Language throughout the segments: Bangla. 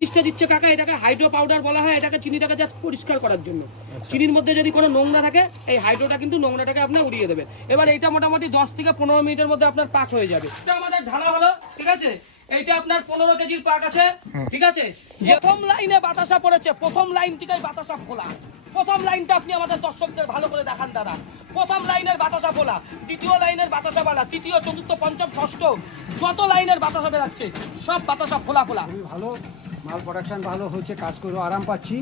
জিনিসটা দিচ্ছে কাকা, এটাকে হাইড্রো পাউডার বলা হয়। এটাকে চিনিটাকে জাস্ট পরিষ্কার করার জন্য। চিনির মধ্যে যদি কোনো নোংরা থাকে, এই হাইড্রোটা কিন্তু নোংরাটাকে আপনার উড়িয়ে দেবে। এবার এইটা মোটামুটি 10 থেকে 15 মিনিটের মধ্যে আপনার পাক হয়ে যাবে। এটা আমাদের ঢালা হলো, ঠিক আছে। এইটা আপনার 15 কেজির পাক আছে, ঠিক আছে। প্রথম লাইনে বাতাসা পড়েছে, প্রথম লাইন থেকেই বাতাসা খোলা। প্রথম লাইনটা আপনি আমাদের দর্শকদের ভালো করে দেখান দাদা। প্রথম লাইনের বাতাসা খোলা, দ্বিতীয় লাইনের বাতাসা বলা, তৃতীয়, চতুর্থ, পঞ্চম, ষষ্ঠ যত লাইনের বাতাসা বেরাচ্ছে সব বাতাসা খোলা খোলা। ভালো মাল প্রোডাকশন ভালো হচ্ছে, কাজ করে আরাম পাচ্ছি।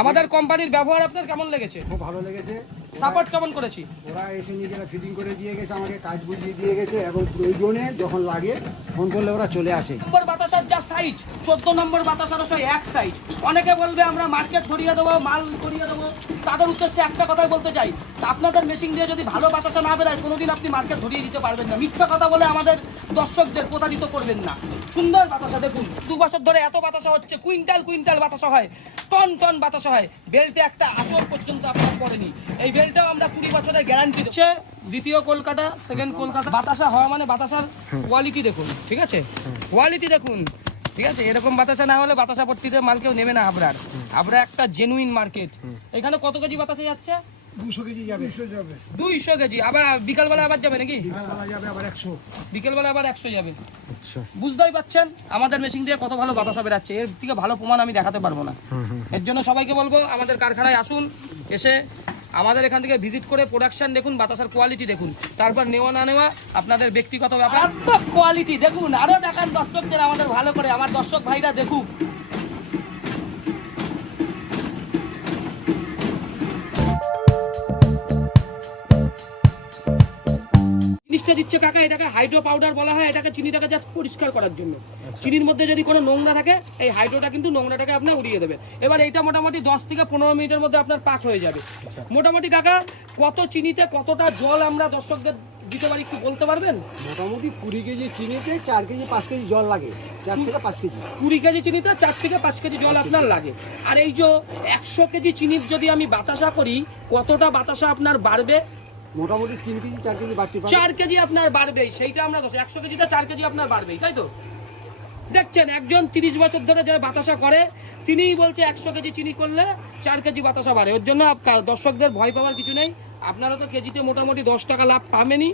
আমাদের কোম্পানির ব্যবহার আপনার কেমন লেগেছে? খুব ভালো লেগেছে। সাপোর্ট কেমন করেছি? ওরা এসে নিজেরা ফিটিং করে দিয়ে গেছে, আমাকে কাজ বুঝিয়ে দিয়ে গেছে এবং প্রয়োজনে যখন লাগে ফোন করলে ওরা চলে আসে। নম্বর বাতাসার যা সাইজ, 14 নম্বর বাতাসারও সেই এক সাইজ। অনেকে বলবে আমরা মার্কেট ধরিয়ে দেবো, মাল ধরিয়ে দেবো। তাদের উদ্দেশ্যে একটা কথাই বলতে চাই, আপনাদের মেশিন দিয়ে যদি ভালো বাতাসা না বেরোয়, কোনোদিন আপনি মার্কেট ধরিয়ে দিতে পারবেন না। মিথ্যা কথা বলে আমাদের দর্শকদের প্রতারিত করবেন না। সুন্দর বাতাসা দেখুন, 2 বছর ধরে এত বাতাসা হচ্ছে, কুইন্টাল কুইন্টাল বাতাসা হয়, টন টন বাতাসা হয়। বেল্টে একটা আঁচড় পর্যন্ত আপনার পড়েনি। এই বেল্টটাও আমরা 20 বছরের গ্যারান্টি দিচ্ছি। দ্বিতীয় কলকাতা, সেকেন্ড কলকাতা। বাতাসা হওয়া মানে বাতাসার কোয়ালিটি দেখুন, ঠিক আছে, কোয়ালিটি দেখুন, ঠিক আছে। এরকম বাতাসা না হলে বাতাসা পট্টিতে মাল কেউ নেবে না। আবরা একটা জেনুইন মার্কেট। এখানে কত কেজি বাতাসা যাচ্ছে? 200 কেজি যাবে। 200 কেজি। আবার বিকালবেলা আবার যাবে নাকি? বিকালবেলা যাবে আবার 100। বিকেলবেলা আবার 100 যাবে। বুঝতেই পারছেন আমাদের মেশিন দিয়ে কত ভালো বাতাসা বেরাচ্ছে। এর থেকে ভালো প্রমাণ আমি দেখাতে পারবো না। এর জন্য সবাইকে বলবো আমাদের কারখানায় আসুন, এসে আমাদের এখান থেকে ভিজিট করে প্রোডাকশন দেখুন, বাতাসার কোয়ালিটি দেখুন, তারপর নেওয়া না নেওয়া আপনাদের ব্যক্তিগত ব্যাপার। এত কোয়ালিটি দেখুন, আরো দেখান দর্শকদের আমাদের ভালো করে, আমার দর্শক ভাইরা দেখুক। জিনিসটা দিচ্ছে কাকা, এটাকে হাইড্রো পাউডার বলা হয়। এটাকে চিনিটাকে জাস্ট পরিষ্কার করার জন্য। চিনির মধ্যে যদি কোনো নোংরা থাকে, এই হাইড্রোটা কিন্তু নোংরাটাকে আপনার উড়িয়ে দেবে। এবার এইটা মোটামুটি 10 থেকে 15 মিনিটের মধ্যে আপনার পাক হয়ে যাবে। মোটামুটি কাকা কত চিনিতে কতটা জল আমরা দর্শকদের দিতে পারি একটু বলতে পারবেন? মোটামুটি 20 কেজি চিনিতে 4 কেজি 5 কেজি জল লাগে। 4 থেকে 5 কেজি। 20 কেজি চিনিতে 4 থেকে 5 কেজি জল আপনার লাগে। আর এই যে 100 কেজি চিনির যদি আমি বাতাসা করি, কতটা বাতাসা আপনার বাড়বে? মোটামুটি 3 কেজি 4 কেজি বাড়তে পারে। 4 কেজি আপনার বাড়বেই। সেইটা আমরা 100 কেজিতে 4 কেজি আপনার বাড়বেই, তাই তো? দেখছেন একজন 30 বছর ধরে যারা বাতাসা করে, তিনিই বলছে 100 কেজি চিনি করলে 4 কেজি বাতাসা বাড়ে। ওর জন্য দর্শকদের ভয় পাওয়ার কিছু নেই। আপনারা তো কেজিতে মোটামুটি 10 টাকা লাভ পাবেনই,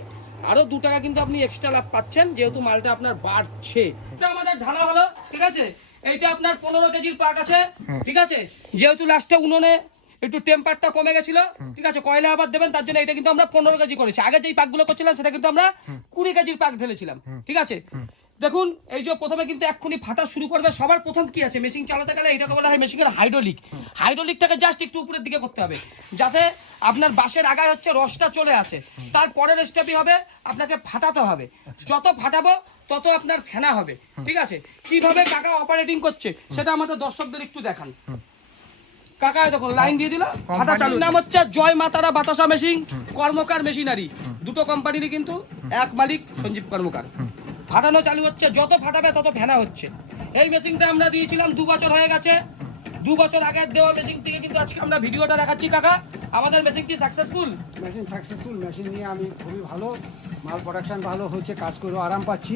আরো 2 টাকা কিন্তু আপনি এক্সট্রা লাভ পাচ্ছেন, যেহেতু মালটা আপনার বাড়ছে। এটা আমাদের ঢালা হলো, ঠিক আছে। এইটা আপনার 15 কেজির পাক আছে, ঠিক আছে। যেহেতু লাস্টে উনুনে একটু টেম্পারটা কমে গেছিল, ঠিক আছে, কয়লা আবার দেবেন, তার জন্য এটা কিন্তু আমরা 15 কেজি করেছি। আগে যেই পাকগুলো করছিলাম সেটা কিন্তু আমরা 20 কেজির পাক ঢেলেছিলাম, ঠিক আছে। দেখুন এই যে প্রথমে কিন্তু এক্ষুনি ফাটা শুরু করবে। সবার প্রথম কি আছে, মেশিন চালাতে গেলে এটাকে বলা হয় মেশিনের হাইড্রোলিক। হাইড্রোলিকটাকে জাস্ট একটু উপরের দিকে করতে হবে, যাতে আপনার বাঁশের আগায় হচ্ছে রসটা চলে আসে। তারপরের স্টেপই হবে আপনাকে ফাটাতে হবে। যত ফাটাবো তত আপনার ফেনা হবে, ঠিক আছে। কিভাবে কাকা অপারেটিং করছে সেটা আমাদের দর্শকদের একটু দেখান। কাকা দেখুন লাইন দিয়ে দিল, ফাটা চালু। নাম হচ্ছে জয় মাতারা বাতাসা মেশিন, কর্মকার মেশিনারি। দুটো কোম্পানিরই কিন্তু এক মালিক, সঞ্জীব কর্মকার। ফাটানো চালু হচ্ছে, যত ফাটাবে তত ফেনা হচ্ছে। এই মেশিনটা আমরা দিয়েছিলাম 2 বছর হয়ে গেছে। 2 বছর আগের দেওয়া মেশিন থেকে কিন্তু আজকে আমরা ভিডিওটা দেখাচ্ছি। কাকা আমাদের মেশিন কি সাকসেসফুল? Machine successful. মেশিন নিয়ে আমি খুবই ভালো, মাল প্রোডাকশন ভালো হচ্ছে, কাজ করে আরাম পাচ্ছি।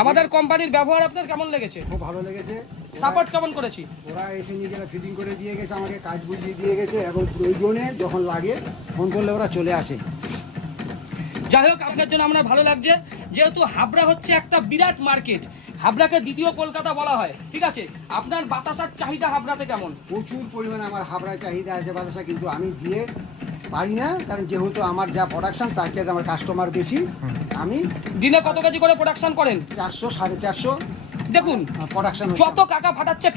আমাদের কোম্পানির ব্যবহার আপনার কেমন লেগেছে? খুব ভালো লেগেছে। সাপোর্ট কেমন করেছি? ওরা এসে নিজেরা ফিটিং করে দিয়ে গেছে, আমাকে কাজ বুঝিয়ে দিয়ে গেছে এবং প্রয়োজনে যখন লাগে ফোন করলে ওরা চলে আসে। যাই হোক, আপনার জন্য আমরা ভালো লাগছে, যেহেতু হাবড়া হচ্ছে একটা বিরাট মার্কেট। হাবড়াকে দ্বিতীয় কলকাতা বলা হয়, ঠিক আছে। আপনার বাতাসার চাহিদা হাবড়াতে কেমন? প্রচুর পরিমাণে আমার হাবড়ায় চাহিদা আছে বাতাসা, কিন্তু আমি দিয়ে পারি না, কারণ যেহেতু আমার যা প্রোডাকশন তার চাইতে আমার কাস্টমার বেশি। আমি দিনে কত কেজি করে প্রোডাকশন করেন? 400 450 দেখুন প্রোডাকশন। যত কাকা ফাটাচ্ছে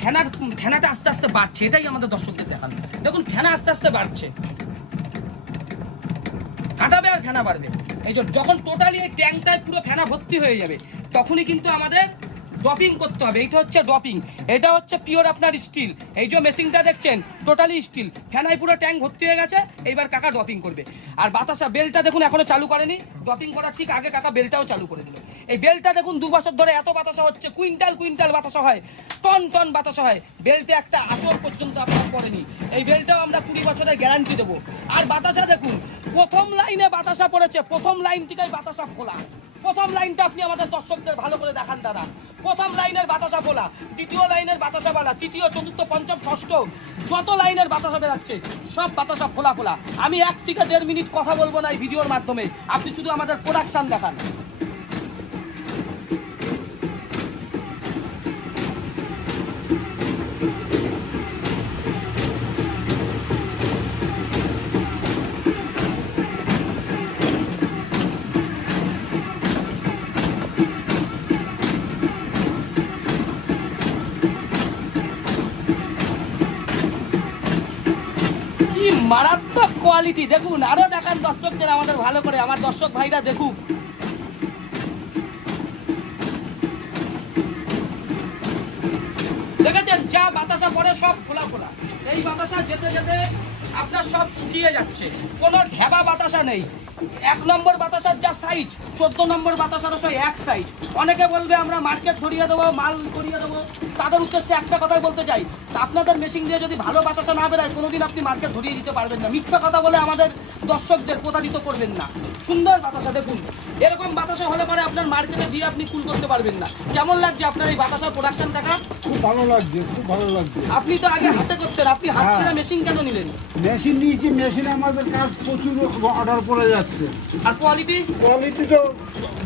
ফেনাটা আস্তে আস্তে বাড়ছে। এটাই আমাদের দর্শকদের দেখান। দেখুন ফেনা আস্তে আস্তে বাড়ছে, ফাটাবে আর ফেনা বাড়বে। এই যখন টোটালি এই ট্যাঙ্কটায় পুরো ফেনা ভর্তি হয়ে যাবে, তখনই কিন্তু আমাদের ড্রপিং করতে হবে। এইটা হচ্ছে ড্রপিং, এটা হচ্ছে পিওর আপনার স্টিল। এই যে মেশিনটা দেখছেন টোটালি স্টিল, ফেনায় পুরো ট্যাঙ্ক ভর্তি হয়ে গেছে। এইবার কাকা ড্রপিং করবে। আর বাতাসা বেলটা দেখুন এখনো চালু করেনি, ড্রপিং করার ঠিক আগে কাকা বেলটাও চালু করে দিল। এই বেলটা দেখুন 2 বছর ধরে এত বাতাসা হচ্ছে, কুইন্টাল কুইন্টাল বাতাসা হয়, টন টন বাতাসা হয়। বেলতে একটা আঁচড় পর্যন্ত আপনার পড়েনি। এই বেলটাও আমরা 20 বছরের গ্যারান্টি দেবো। আর বাতাসা দেখুন, প্রথম লাইনে বাতাসা পড়েছে, প্রথম লাইন থেকেই বাতাসা খোলা। প্রথম লাইনটা আপনি আমাদের দর্শকদের ভালো করে দেখান দাদা। প্রথম লাইনের বাতাসা ফোলা, দ্বিতীয় লাইনের বাতাসা বালা, তৃতীয় চতুর্থ পঞ্চম ষষ্ঠ যত লাইনের বাতাসা বেরাচ্ছে সব বাতাসা ফোলা ফোলা। আমি 1 থেকে 1.5 মিনিট কথা বলবো না এই ভিডিওর মাধ্যমে, আপনি শুধু আমাদের প্রোডাকশন দেখান। মারাত্মক কোয়ালিটি দেখুন, আরো দেখান দর্শকদের আমাদের ভালো করে, আমার দর্শক ভাইরা দেখুক। দেখেছেন যা বাতাসা পড়ে সব খোলা খোলা, এই বাতাসা যেতে যেতে আপনার সব শুকিয়ে যাচ্ছে, কোনো ঢেবা বাতাসা নেই। 1 নম্বর বাতাসার যা সাইজ 14 নম্বর বাতাসারও সেই এক সাইজ। অনেকে বলবে আমরা মার্কেট ধরিয়ে দেবো, মাল ধরিয়ে দেবো, তাদের উদ্দেশ্যে একটা কথাই বলতে চাই, আপনাদের মেশিন দিয়ে যদি ভালো বাতাসা না বেরোয় কোনোদিন আপনি মার্কেট ধরিয়ে দিতে পারবেন না। মিথ্যা কথা বলে আমাদের দর্শকদের প্রতারিত করবেন না। সুন্দর বাতাসা দেখুন, এরকম বাতাসা হলে পরে আপনার মার্কেটে দিয়ে আপনি কুল করতে পারবেন না। কেমন লাগছে আপনার এই বাতাসার প্রোডাকশন টাকা? খুব ভালো লাগছে, খুব ভালো লাগছে। আপনি তো আগে হাতে করতেন, আপনি হাত ছেড়ে মেশিন কেন নিলেন? মেশিন নিয়েছি, মেশিনে আমাদের কাজ প্রচুর অর্ডার পড়ে যাচ্ছে। আর কোয়ালিটি তো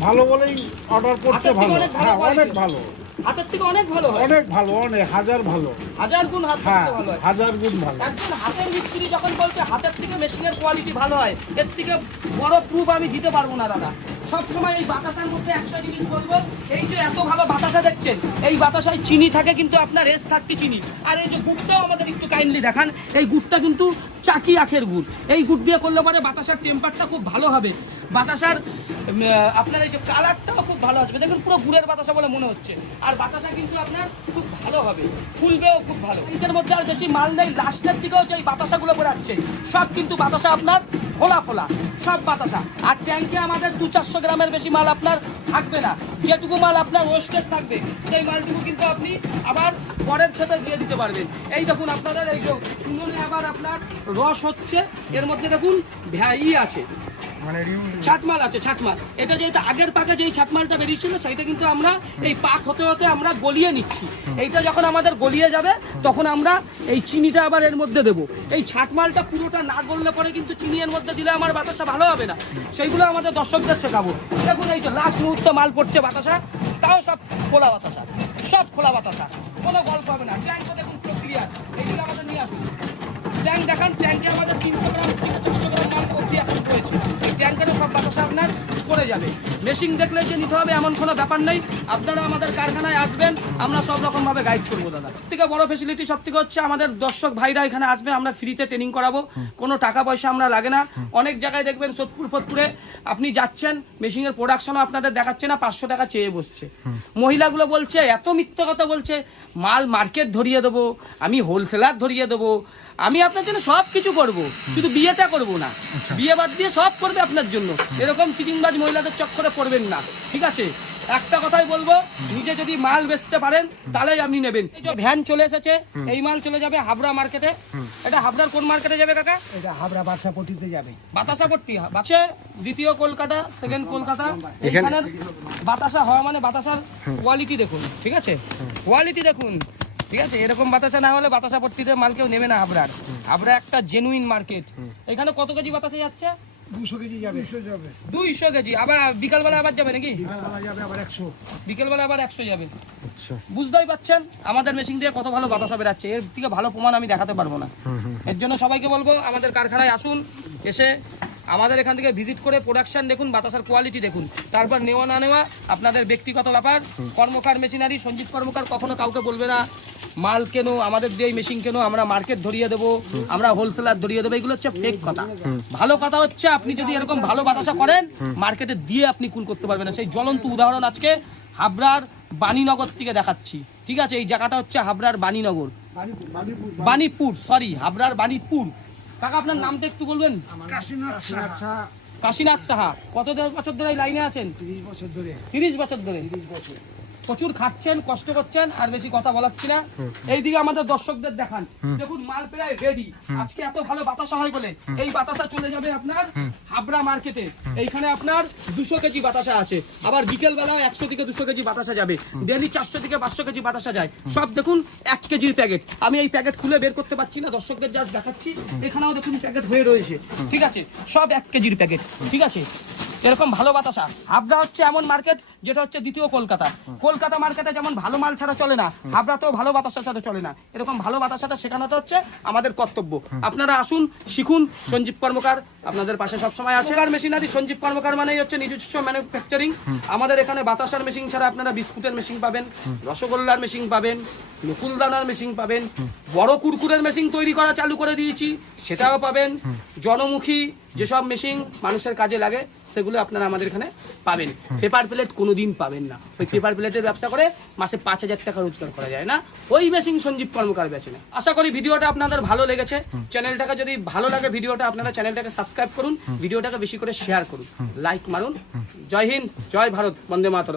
ভালো বলেই অর্ডার করতে হাতের থেকে ভালো। অনেক ভালো হ্যাঁ, অনেক quality। ভালো, হাতের থেকে অনেক ভালো হয়, অনেক ভালো, অনেক হাজার ভালো। হাজার গুণ হাত হ্যাঁ, থেকে ভালো হয়। হাজার গুণ ভালো। একজন হাতের মিস্ত্রি যখন বলছে হাতের থেকে মেশিনের কোয়ালিটি ভালো হয়, এর থেকে বড় প্রুফ আমি দিতে পারবো না দাদা। সবসময় এই বাতাসার মধ্যে একটা জিনিস বলবো, এই যে এত ভালো বাতাসা দেখছেন, এই বাতাসায় চিনি থাকে কিন্তু আপনার S30 চিনি। আর এই যে গুড়টাও আমাদের একটু কাইন্ডলি দেখান, এই গুড়টা কিন্তু চাকি আখের গুড়। এই গুড় দিয়ে করলে পরে বাতাসার টেম্পারটা খুব ভালো হবে, বাতাসার আপনার এই যে কালারটাও খুব ভালো আসবে। দেখুন পুরো গুড়ের বাতাসা বলে মনে হচ্ছে, আর বাতাসা কিন্তু আপনার খুব ভালো হবে, ফুলবেও খুব ভালো। এটার মধ্যে আর বেশি মাল নেই, লাস্টের দিকেও যে এই বাতাসাগুলো বেরাচ্ছে সব কিন্তু বাতাসা আপনার ফোলা ফোলা, সব বাতাসা। আর ট্যাঙ্কে আমাদের 200-400 গ্রামের বেশি মাল আপনার থাকবে না, যেটুকু মাল আপনার ওয়েস্টেজ থাকবে সেই মালটুকু কিন্তু আপনি আবার পরের ক্ষেত্রে দিয়ে দিতে পারবেন। এই দেখুন আপনাদের এই যে উনুনে আবার আপনার রস হচ্ছে, এর মধ্যে দেখুন আছে মানে ছাটমাল আছে, ছাটমাল। এটা যেহেতু আগের পাকে যেই ছাটমালটা বেরিয়েছিল সেইটা কিন্তু আমরা এই পাক হতে হতে আমরা গলিয়ে নিচ্ছি। এইটা যখন আমাদের গলিয়ে যাবে তখন আমরা এই চিনিটা আবার এর মধ্যে দেবো। এই ছাটমালটা পুরোটা না গললে পরে কিন্তু চিনি এর মধ্যে দিলে আমার বাতাসা ভালো হবে না, সেইগুলো আমাদের দর্শকদের শেখাবো। দেখুন এই যে লাস্ট মুহূর্তে মাল পড়ছে বাতাসা, তাও সব খোলা বাতাসা, সব খোলা বাতাসা, কোনো গল্প হবে না। ট্যাঙ্কও দেখুন প্রক্রিয়া, এইগুলো আমাদের নিয়ে আসুন। ট্যাঙ্ক দেখান, ট্যাঙ্কে আমাদের 300 গ্রাম থেকে 400 গ্রাম মাল অব্দি এখন রয়েছে। এই ট্যাঙ্কেরও সব বাতাসা আপনার পড়ে যাবে। মেশিন দেখলে যে নিতে হবে এমন কোনো ব্যাপার নেই, আপনারা আমাদের কারখানায় আসবেন, আমরা সব রকমভাবে গাইড করবো দাদা। সবথেকে বড় ফেসিলিটি সবথেকে হচ্ছে আমাদের দর্শক ভাইরা এখানে আসবে, আমরা ফ্রিতে ট্রেনিং করাবো, কোনো টাকা পয়সা আমরা লাগে না। অনেক জায়গায় দেখবেন সোদপুর ফোদপুরে আপনি যাচ্ছেন, মেশিনের প্রোডাকশনও আপনাদের দেখাচ্ছে না, 500 টাকা চেয়ে বসছে। মহিলাগুলো বলছে, এত মিথ্যা কথা বলছে, মাল মার্কেট ধরিয়ে দেবো, আমি হোলসেলার ধরিয়ে দেবো, আমি আপনার জন্য সব কিছু করবো, শুধু বিয়েটা করবো না, বিয়ে বাদ দিয়ে সব করবে আপনার জন্য। এরকম চিটিংবাজ মহিলাদের চক্করে পড়বেন না, ঠিক আছে? একটা কথাই বলবো, নিজে যদি মাল বেচতে পারেন তাহলেই আপনি নেবেন। এই যে ভ্যান চলে এসেছে, এই মাল চলে যাবে হাবড়া মার্কেটে। এটা হাবড়ার কোন মার্কেটে যাবে কাকা? এটা হাবড়া বাদশাপট্টিতে যাবে। বাতাসাপট্টি আছে, দ্বিতীয় কলকাতা, সেকেন্ড কলকাতা। এইখানের বাতাসা হওয়া মানে বাতাসার কোয়ালিটি দেখুন, ঠিক আছে? কোয়ালিটি দেখুন, ঠিক আছে? এরকম বাতাসা না হলে বাতাসাপট্টিতে মাল কেউ নেবে না। হাবড়া একটা জেনুইন মার্কেট। এখানে কত কেজি বাতাসা যাচ্ছে? 200 কেজি যাবে। 200 কেজি। আবার বিকালবেলা আবার যাবে নাকি? বিকালবেলা যাবে আবার 100। বিকেলবেলা আবার 100 যাবে। বুঝতেই পারছেন আমাদের মেশিন দিয়ে কত ভালো বাতাসা বেরাচ্ছে, এর থেকে ভালো প্রমাণ আমি দেখাতে পারবো না। এর জন্য সবাইকে বলবো আমাদের কারখানায় আসুন, এসে আমাদের এখান থেকে ভিজিট করে প্রোডাকশন দেখুন, বাতাসার কোয়ালিটি দেখুন, তারপর নেওয়া না নেওয়া আপনাদের ব্যক্তিগত ব্যাপার। কর্মকার মেশিনারি, সঞ্জিত কর্মকার কখনো কাউকে বলবে না মাল কেন আমাদের দিয়ে মেশিন কেন, আমরা মার্কেট ধরিয়ে দেবো, আমরা হোলসেলার ধরিয়ে দেবো, এগুলো হচ্ছে ফেক কথা। ভালো কথা হচ্ছে আপনি যদি এরকম ভালো বাতাসা করেন মার্কেটে দিয়ে আপনি কুল করতে পারবেন না। সেই জ্বলন্ত উদাহরণ আজকে হাবড়ার বাণীনগর থেকে দেখাচ্ছি, ঠিক আছে? এই জায়গাটা হচ্ছে হাবড়ার বাণীনগর, বাণীপুর, সরি হাবড়ার বাণীপুর। কাকা আপনার নামটা একটু বলবেন? কাশীনাথ সাহা। কত বছর ধরে লাইনে আছেন? 30 বছর ধরে। 30 বছর ধরে। প্রচুর খাচ্ছেন, কষ্ট করছেন, আর বেশি কথা বলাচ্ছি না। এইদিকে আমাদের দর্শকদের দেখান, দেখুন মাল প্রায় রেডি। আজকে এত ভালো বাতাসা হয় বলে এই বাতাসা চলে যাবে আপনার হাবড়া মার্কেটে। এইখানে আপনার 200 কেজি বাতাসা আছে, আবার বিকেল বেলা 100 থেকে 200 কেজি বাতাসা যাবে, ডেলি 400 থেকে 500 কেজি বাতাসা যায়। সব দেখুন 1 কেজির প্যাকেট। আমি এই প্যাকেট খুলে বের করতে পারছি না, দর্শকদের জাস্ট দেখাচ্ছি। এখানেও দেখুন প্যাকেট হয়ে রয়েছে, ঠিক আছে, সব 1 কেজির প্যাকেট, ঠিক আছে। এরকম ভালো বাতাসা। হাবড়া হচ্ছে এমন মার্কেট যেটা হচ্ছে দ্বিতীয় কলকাতা। কলকাতা মার্কেটে যেমন ভালো মাল ছাড়া চলে না, হাবড়াতেও ভালো বাতাসার সাথে চলে না। এরকম ভালো বাতাসাটা শেখানোটা হচ্ছে আমাদের কর্তব্য। আপনারা আসুন, শিখুন। সঞ্জীব কর্মকার আপনাদের পাশে সবসময় আছে। আর মেশিনারি সঞ্জীব কর্মকার মানেই হচ্ছে নিজস্ব ম্যানুফ্যাকচারিং। আমাদের এখানে বাতাসার মেশিন ছাড়া আপনারা বিস্কুটের মেশিন পাবেন, রসগোল্লার মেশিন পাবেন, নকুলদানার মেশিন পাবেন, বড় কুরকুরের মেশিন তৈরি করা চালু করে দিয়েছি, সেটাও পাবেন। জনমুখী যেসব মেশিন মানুষের কাজে লাগে সেগুলো আপনারা আমাদের এখানে পাবেন। পেপার প্লেট কোনোদিন পাবেন না। ওই পেপার প্লেটের ব্যবসা করে মাসে 5,000 টাকা রোজগার করা যায় না, ওই মেশিন সঞ্জীব কর্মকার বেচে না। আশা করি ভিডিওটা আপনাদের ভালো লেগেছে। চ্যানেলটাকে যদি ভালো লাগে ভিডিওটা, আপনারা চ্যানেলটাকে সাবস্ক্রাইব করুন, ভিডিওটাকে বেশি করে শেয়ার করুন, লাইক মারুন। জয় হিন্দ, জয় ভারত, বন্দে মাতরম।